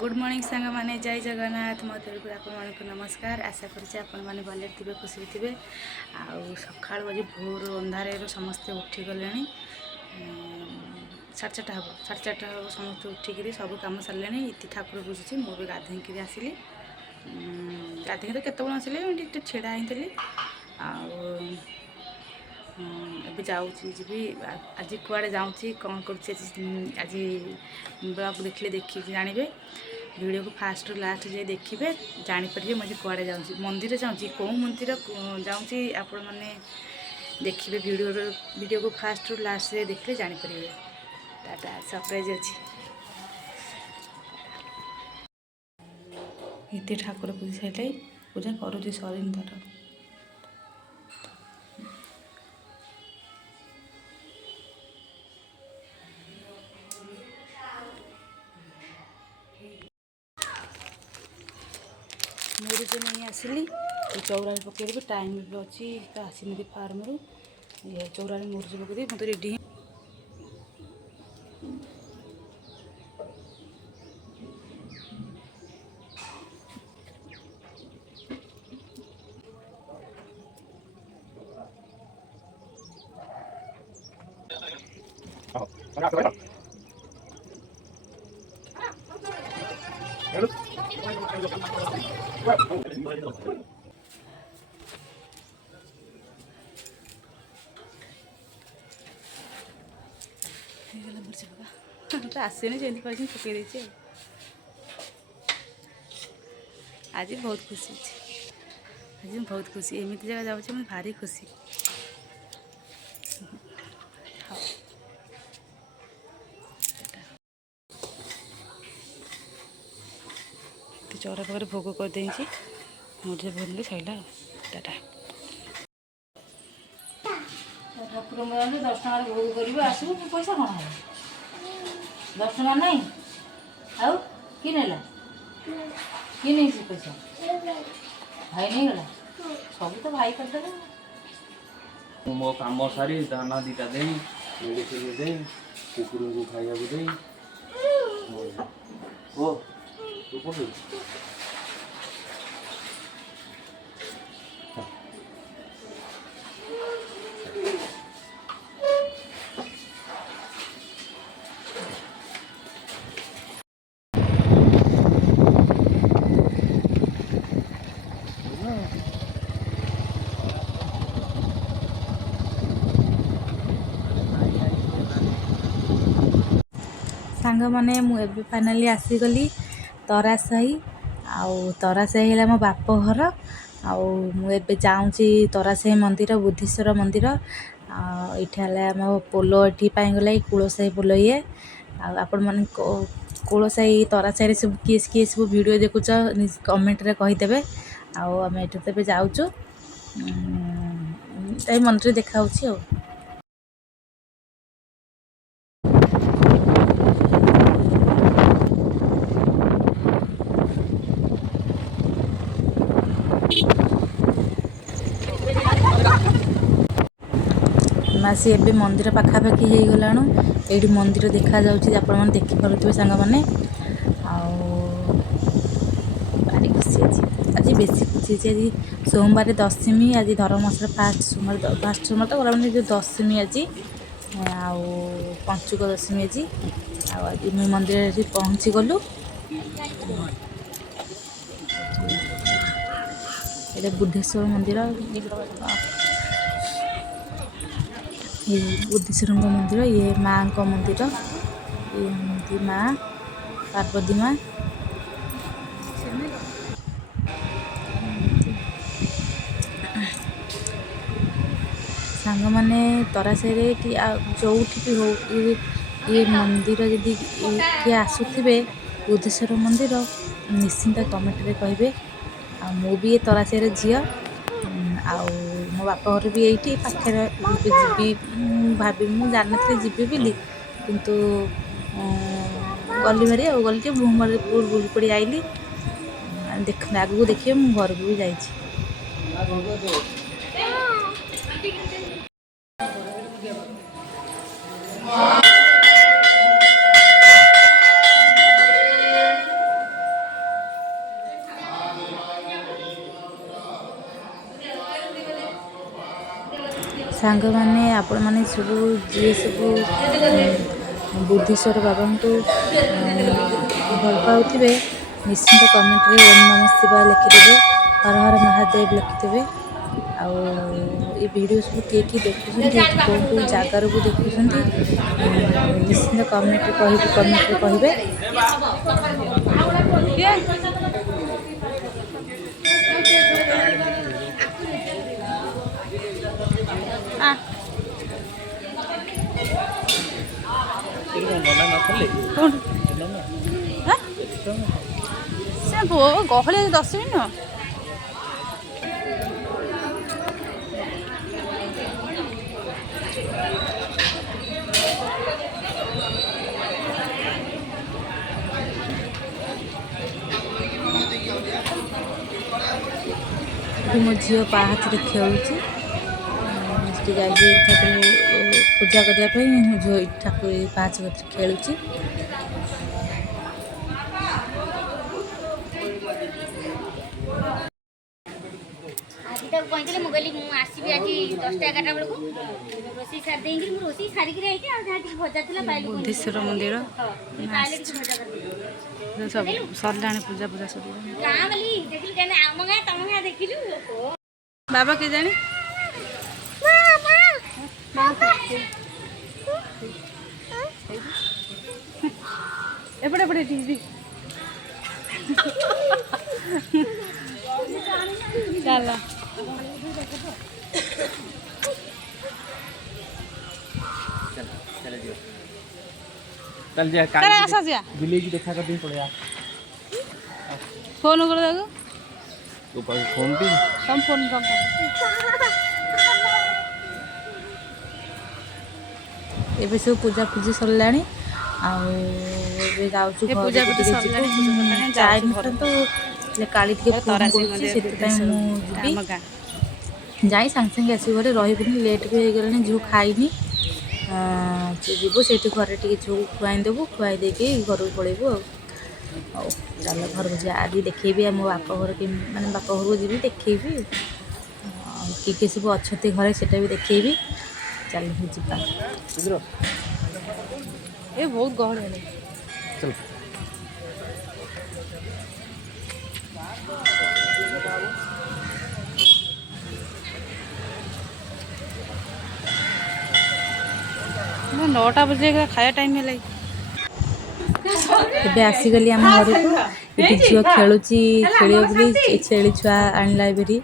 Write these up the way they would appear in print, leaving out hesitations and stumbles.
Good morning सांग माने जय जगन्नाथ मो तरफ आपको नमस्कार। आशा करें भले थे खुशी थे। सका आज भोर अंधार समस्ते उठिगले 4:30 हम 4:30 हम समस्त उठिक सब कम सारे इति ठाकुर बुझुची मुझे गाधोक आसली गाधोक तो केत आसली छेड़ा होती ଏବେ ଯାଉଛି ଯିବି ଆଜି କୁଆଡ଼େ ଯାଉଛି କ'ଣ କରୁଛି ଆଜି ବ୍ଲଗ୍ ଦେଖିଲେ ଦେଖିକି ଜାଣିବେ। ଭିଡ଼ିଓକୁ ଫାଷ୍ଟରୁ ଲାଷ୍ଟ ଯାଇ ଦେଖିବେ ଜାଣିପାରିବେ ମୁଁ ଆଜି କୁଆଡ଼େ ଯାଉଛି। ମନ୍ଦିର ଯାଉଛି କେଉଁ ମନ୍ଦିର ଯାଉଛି ଆପଣମାନେ ଦେଖିବେ ଭିଡ଼ିଓକୁ ଫାଷ୍ଟରୁ ଲାଷ୍ଟ ଯାଇ ଦେଖିଲେ ଜାଣିପାରିବେ। ଟାଟା ସରପ୍ରାଇଜ୍ ଅଛି। ଏତେ ଠାକୁର ପୂଜା ସାରିଲେ ପୂଜା କରୁଛି ସରିନି ତାର। मुरुज नहीं आसली चौरा पकईदेवी टाइम भी अच्छी तो आसनी फार्म रू चौरा मुरुज पकईदेवी मत रेडी तो आसेनि जमी पकई देती। आज बहुत खुशी आज बहुत खुशी एमती जगह जाऊँ मुझे भारी खुशी। चौरा पाखे भोग करदे मुझे भूल सैला टाटा ठाकुर 10 टकर भोग कर आसबू पैसा कौन है 10 टका नहीं आउ कि नेला कि नहीं से पैसा भाई नहीं गला सब तो भाई करदे। मो काम सारी दाना दीटा दे मेडिसिन दे कुकुर को खाया दे ओ तू सांग माने मुझे फाइनाली आसीगली तरासाही तरासाही है मो बाप घर आबे जाऊँगी तरासाही मंदिर बुद्धेश्वर मंदिर ये आम पोल ये गला कूलसाही पोल ये आपण मैंने कूलसाही तरासाही सब किए सब वीडियो देखुच कमेंट रे कहीदेवे आम ये जाऊँ मंदिर देखा मासी एबे मंदिर पाखापाखि हो गलाणु ये मंदिर देखा जाऊँगी आपण मैंने देखिपे सांग मैंने भारी खुशी आज बेसी खुशी आज सोमवार दशमी आज धर्म मास फास्ट सोमवार तो गला मैंने जो दशमी आज पंचुक दशमी आज मुई मंदिर पहुँची गलु ये बुद्धेश्वर मंदिर ये बुद्धेश्वर मंदिर ये माँ का मंदिर ये माँ पार्वती माँ सांग मैंने तरासाही कि जो भी हो ये मंदिर जदि किए आसुवे बुद्धेश्वर मंदिर निश्चिंत कमेंट रे कहे मु भी ये तरासाही झी मो बाप घर भी यही पाखे जी भाभी मुझे जानी जी बोली किंतु गली भारी गली भूमपुर बुल पड़ी आईली देख आगू देखिए मु घर को भी जाइए। ସାଙ୍ଗମାନେ ଆପଣମାନେ ସବୁ ଯିଏ ସବୁ ବୁଦ୍ଧେଶ୍ୱର ବାବାଙ୍କୁ ଭଲ ପାଉଥିବେ ନିଶ୍ଚିନ୍ତ କମେଣ୍ଟରେ ଓମ୍ ନମଃ ଶିବାୟ ଲେଖିଦେବେ, ହର ହର ମହାଦେବ ଲେଖିଦେବେ। ଆଉ ଏ ଭିଡ଼ିଓ ସବୁ କିଏ କିଏ ଦେଖୁଛନ୍ତି, କେଉଁ କେଉଁ ଜାଗାରୁ ବି ଦେଖୁଛନ୍ତି ନିଶ୍ଚିନ୍ତ କମେଣ୍ଟରେ କହିବେ। ସେ ଗହଳି 10 ମିନିଟ୍। ମୋ ଝିଅ ପାହାଚରେ ଖେଳୁଛି, ଟିକେ ଆଜି ଠାକୁର ପୂଜା କରିବା ପାଇଁ ମୋ ଝିଅ ଠାକୁର ପାହାଚ କତିରେ ଖେଳୁଛି। ଆଜି ତାକୁ କହିଥିଲି, ମୁଁ କହିଲି ମୁଁ ଆସିବି ଆଜି 10ଟା 11ଟା ବେଳକୁ ରୋଷେଇ ସାରି ଦେଇକି, ମୁଁ ରୋଷେଇ ସାରିକି ରହିଛି ଆଉ ଯାହା ଟିକେ ଭଜା ଥିଲା ପାଇଲି। ବୁଦ୍ଧେଶ୍ୱର ମନ୍ଦିର ପାଇଲି କିଛି ଭଜା କରିଦେଲି। ସବୁ ସରିଲାଣି, ପୂଜା ସରିଲାଣି। ଗାଁ ବୋଲି ଦେଖିଲୁ କାହିଁକି ଆମ ଗାଁ ତମ ଗାଁ ଦେଖିଲୁ। ବାବା କେ ଜାଣି ଏପଟେ ଏପଟେ ଚାଲ चल जा विलेज देखा कर पड़ेगा। फोन कर दागो तो पास फोन पे तुम फोन कर ଏବେ ସବୁ ପୂଜାପୂଜି ସରିଲାଣି। ଆଉ ଏବେ ଯାଉଛୁ ପୂଜା ପୂଜି ସରିଲାଣି, ଯାଇନଥାନ୍ତୁ ହେଲେ କାଳି ଟିକେ ଫୋନ୍ କରୁଛି, ସେଥିପାଇଁ ମୁଁ ଯିବି। ଯାଇ ସାଙ୍ଗେ ସାଙ୍ଗେ ଆସିବି, ଘରେ ରହିବିନି, ଲେଟ୍ ବି ହେଇଗଲାଣି। ଝିଅ ଖାଇନି, ସେ ଯିବୁ ସେଇଠି ଘରେ ଟିକେ ଝିଅକୁ ଖୁଆଇ ଦେବୁ, ଖୁଆଇ ଦେଇକି ଘରକୁ ପଳେଇବୁ। ଆଉ ଚାଲ ଘରକୁ ଯିବା। ଆଜି ଦେଖେଇବି ଆମ ବାପ ଘର ମାନେ ବାପ ଘରକୁ ଯିବି, ଦେଖେଇବି କିଏ କିଏ ସବୁ ଅଛନ୍ତି ଘରେ ସେଇଟା ବି ଦେଖେଇବି। ଚାଲ ଯିବା। ଏ ବହୁତ ଗହଳି ହେଲେ चल ମୁଁ 9ଟା ବଜେ ଖାଇବା ଟାଇମ୍ ହେଲା। ଏବେ ଆସିଗଲି ଆମ ଘରକୁ। ଏଠି ଝିଅ ଖେଳୁଛି, ଖେଳିବ ବୋଲି ଛେଳି ଛୁଆ ଆଣିଲା ଏବେଠି।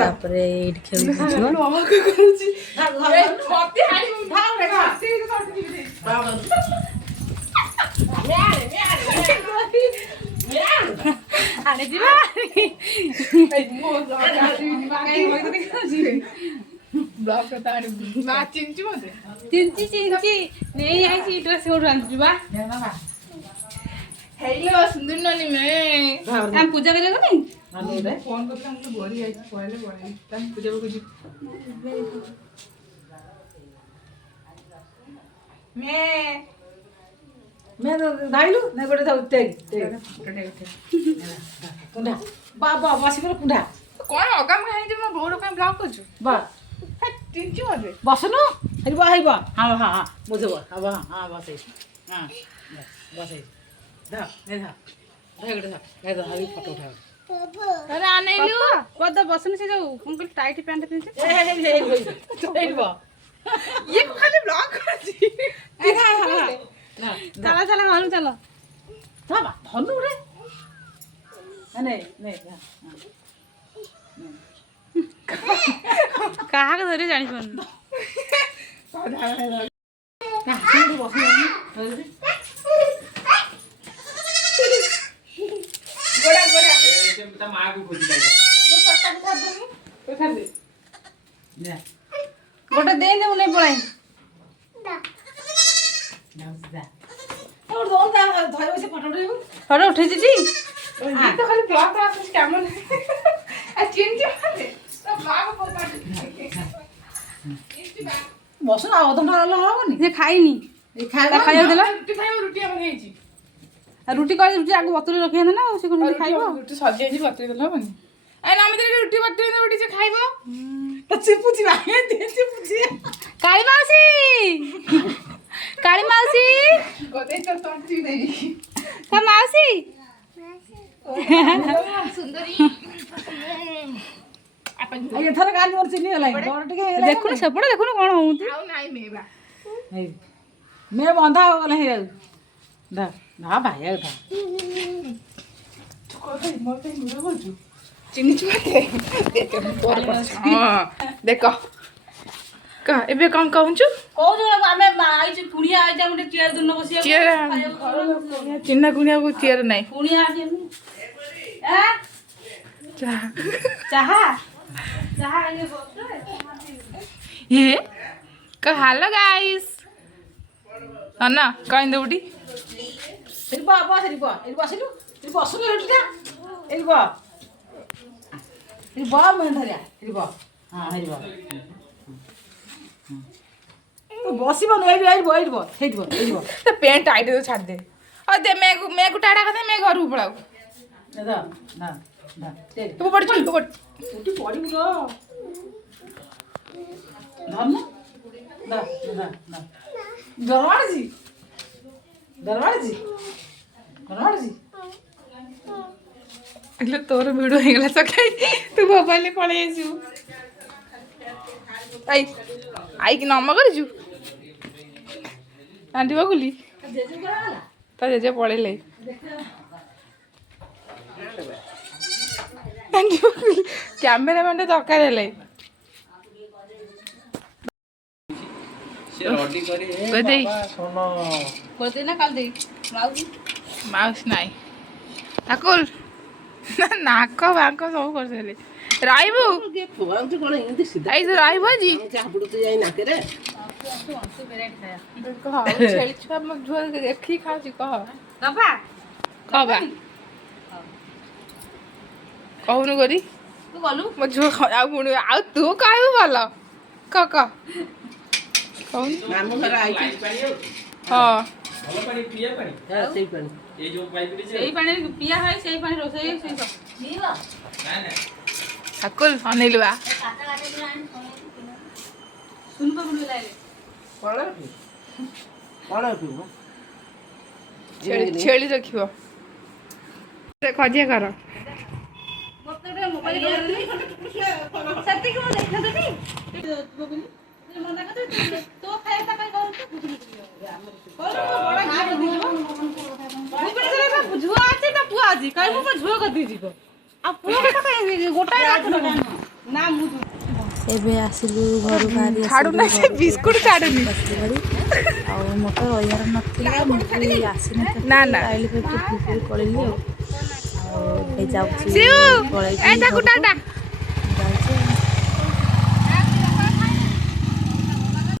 ତାପରେ ଏଇଠି ଖେଳୁଛି ଝିଅ। ଚିଞ୍ଚି ନେଇ ଆଇଛି ଡ୍ରେସ୍ କୋଉଠୁ ଆଣିଛୁ ବା ହେଇଲୋ ସୁନ୍ଦର ନାନୀ ମେ ଆମେ ପୂଜା କରିବାକୁ ନାଇଁ ଫୋନ୍ କରିଥିଲା, ମୁଁ ବୋରି ଯାଇଛି ପଳେଇଲେ ପଳେଇଲି ତାଙ୍କୁ ପୂଜା କରୁଛି। ମେ ଧାଇଲୁ ନା ଗୋଟେ କୁଣ୍ଡା ବାବା ବସିକରି କୁଣ୍ଡା କଣ ଅଗାମ ଖାଇଛି ମୋ ବୋଉର କାଇଁ ବ୍ଲକ୍ କରୁଛୁ ବା ଚିଞ୍ଚି ମତେ ବସନୁ ହେରିବ ହେରିବ ହଁ ହଁ ହଁ ବୁଝିବ ହଁ ହଁ ବସେଇ ହଁ ବସେଇ ଧା ନେ ଧା ଗୋଟେ ଧା ଏ ଧା ହେରି ଫଟୋ ଉଠା ଆରେ ଆନେଇଲୁ କଦ ବସନି ସେ ଯୋଉ କଣ କହିଲୁ ଟାଇଟ୍ ପ୍ୟାଣ୍ଟ ପିନ୍ଧିଛି ଏ ହେରିବ ଇଏ ଖାଲି ବ୍ଲକ୍ କରୁଛି। ଚାଲ ଚାଲ ଘରୁ ଚାଲ ବା ଧନୁ ରେ ନେ ନେ କାହାକୁ ଧରି ଜାଣିପାରୁନି। माँ को खोज ଗୋଟେ ଦେଇଦେ ମୁଁ ନେଇ ପଳାଇ ଫଟୋ ଉଠେଇଛି ତ ଖାଲି ବ୍ଲକ୍ ଆସୁଛି କାମ ନାହିଁ। ବସୁନ ଆଉ ଅଧଘଣ୍ଟା ରହିଲେ ହବନି ସେ ଖାଇନି ଖାଇବାକୁ ଦେଲା ରୁଟି ଖାଇବ ରୁଟି ଆମର ହେଇଛି ରୁଟି କରି ରୁଟି ଆଗ ବତୁରି ରଖିଥାନ୍ତେ ନା ସେ କଣ ଖାଇବ ରୁଟି ସରିଯାଇଛି ବତୁରି ଦେଲେ ହବନି। ଆମେ ରୁଟି ବତୁରି ରୁଟି ସେ ଖାଇବ ତ ଚିପୁଛି ଭାଇ ଚିପୁଛି କାଳି ମାଉସୀ କାଳି ମାଉସୀ ଗୋଦେଇ ତ ତଣ୍ଟି ଦେବି ତା ମାଉସୀ ସୁନ୍ଦରୀ ଏଥର କାଲି ମୋର ଚିନି ହେଲା ବଡ଼ ଟିକେ ଦେଖୁନୁ ସେପଟେ ଦେଖୁନୁ କ'ଣ ହଉଛି ଆଉ ନାଇଁ ମେବା ମେ ବନ୍ଧା ଗଲେ ହେଇଯାଉ ନା ନା ଭାଇ ଆଉ ଥା ଚିନି ଚୁଆତେ ହଁ ଦେଖ କହ ଏବେ କ'ଣ କହୁଛୁ କହୁଛୁ ଆମେ ଆଇଛୁ କୁଣିଆ ଆଇଛୁ ଆମେ ଟିକେ ଚେୟାର ଦୁନ ବସିବାକୁ ଚିହ୍ନା କୁଣିଆକୁ ଚିଆର ନାହିଁ କୁଣିଆ ଆଇଛୁ ଚାହା ଚାହା ଚାହା ଆଣିକି ବସ ଇଏ କହ ହ୍ୟାଲୋ ଗାଇସ୍ ନା କହି ଦେବୁଟି ସେଠି ବସ ସେଠି ବସ ଏଠି ବସିଲୁ ଏଠି ବସୁନୁ ଏଠିଟା ଏଠି ବ ଏଠି ବ ମୁଁ ଧରିଆ ଏଠି ବ ହଁ ଏଠି ବ ବସିବନି ଏଇଠି ଏଇଠି ବ ଏଇଠି ବ ସେଇଠି ବ ଏଇଠି ବ ତ ପ୍ୟାଣ୍ଟ ଟାଇଟ୍ ଛାଡ଼ି ଦେ ଆଉ ଦେ ମେକୁ ଟାଟା କଥା ମେ ଘରକୁ ପଳାଉ ନା ନା ନା ତୁ ପଡ଼ିଛୁ ତୁ ଉଠି ପଡ଼ିବୁ ଲୋ ଧର ନା ନା ନା ଦରବାଡ଼ଛି ଦରବାଡ଼ଛି ଦରବାଡ଼ଛି ହେଲେ ତୋର ଭିଡ଼ ହେଇଗଲା ସକାଳେ ତୁ ମୋବାଇଲରେ ପଳେଇ ଆସିବୁ ଆଇକି ନମ କରିଛୁ ଆଣ୍ଟି ବଗୁଲି ତା ଜେଜେ ପଳେଇଲେ କ୍ୟାମେରାମ୍ୟାନ୍ ଦରକାର ହେଲେ ସେ ରଡି କରି ଗୋଦେଇ କରିଦେଇ ନା କାଲି ଦେଇ ମାଉସୀ ମାଉସୀ ନାହିଁ ଠାକୁର ନାକ ବାଙ୍କ ସବୁ କରିସାରିଲେ ରହିବୁ ଏଇ ତ ରହିବୁ ଆଜି କହ ଛେଳି ଛୁଆ ମୋ ଝୁଅ ଦେଖିକି ଖାଉଛି କହ ବାପା କହ ବା କହୁନୁ କରି ତୁ ଗଲୁ ମୋ ଝୁଅ ଆଉ ପୁଣି ଆଉ ତୁ କହିବୁ ଭଲ କହ କହୁନୁ ହଁ ଭଲ ପାଣି ପିଇବା ପାଣି ସେଇ ପାଣି ଏଇ ଯୋଉ ପାଇପ୍ ସେଇ ପାଣି ପିଆ হয় ସେଇ ପାଣି ରୋଷେଇ ସେଇ ନାଇଁ ନାଇଁ ଠାକୁର ଅନେଇଲୁ ବା ଶୁନ ପକଡୁ ଲାଇଲେ ଛେଳି ରଖିବ ଖଜିଆ କର ମତେ ଗୋଟେ ମୋବାଇଲ ସେତିକି ମୁଁ ଦେଖିନଥିଲି ମନା କରିଥିଲି ତୋ ଖାଇବା ପାଇଁ କହୁଛୁ ଝୁଅ ଅଛି ତା ପୁଅ ଅଛି କହିବୁ ମୋ ଝୁଅ କତିକି ଯିବ ଆଉ ପୁଅ କଥା କାହିଁ ଗୋଟାଏ ନା ମୁଁ ଏବେ ଆସିଲୁ ଘରୁ ବାହାରି ଛାଡୁନା ସେ ବିସ୍କୁଟ ଛାଡୁନି ଆଉ ମୋତେ ରହିବାର ନଥିଲା ମୁଁ ବି ଆସିନଥିଲି ନା ନା ଆଇଲି ପଳେଇଲି ଆଉ ଏବେ ଯାଉଛି ସିଉ ପଳେଇବି ଏ ତାକୁ ଟାଟା